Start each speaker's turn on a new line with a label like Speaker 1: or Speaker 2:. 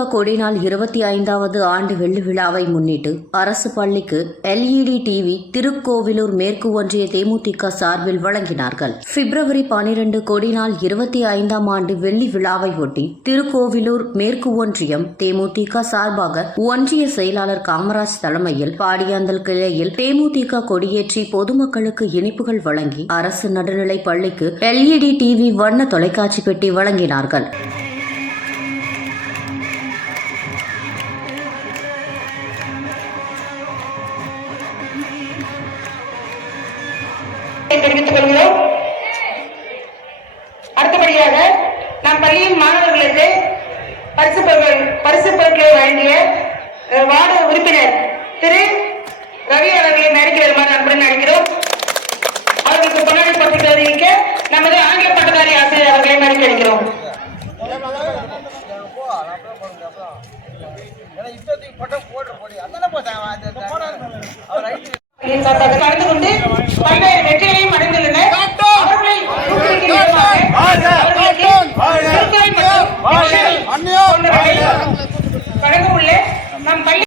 Speaker 1: கொடிநாள் இருபத்தி ஐந்தாவது ஆண்டு வெள்ளி விழாவை முன்னிட்டு அரசு பள்ளிக்கு எல்இடி டிவி திருக்கோவிலூர் மேற்கு ஒன்றிய தேமுதிக சார்பில் வழங்கினார்கள். பிப்ரவரி பனிரெண்டு கொடிநாள் இருபத்தி ஐந்தாம் ஆண்டு வெள்ளி விழாவை ஒட்டி திருக்கோவிலூர் மேற்கு ஒன்றியம் தேமுதிக சார்பாக ஒன்றிய செயலாளர் காமராஜ் தலைமையில் பாடியாந்தல் கிளையில் தேமுதிக கொடியேற்றி பொதுமக்களுக்கு இனிப்புகள் வழங்கி அரசு நடுநிலை பள்ளிக்கு எல்இடி டிவி வண்ண தொலைக்காட்சி பெட்டி வழங்கினார்கள்.
Speaker 2: தெரிவித்துக் கொள்கிறோம். அடுத்தபடியாக நம் பள்ளியின் மாணவர்களுக்கு பரிசு பொருட்கள் பரிசு பொருட்களை வழங்கிய வார்டு உறுப்பினர் திரு. ரவி அவர்களை மேடைக்கு வருமாறு அன்புடன் அழைக்கிறோம். அவர்களுக்கு பொன்னாடி பற்றி தெரிவிக்க நமது ஆங்கில பட்டதாரி ஆசிரியர் அவர்களை மேடைக்கு அழைக்கிறோம்.
Speaker 3: இப்போதைக்கு
Speaker 2: வழங்க உள்ள. நம் பள்ளி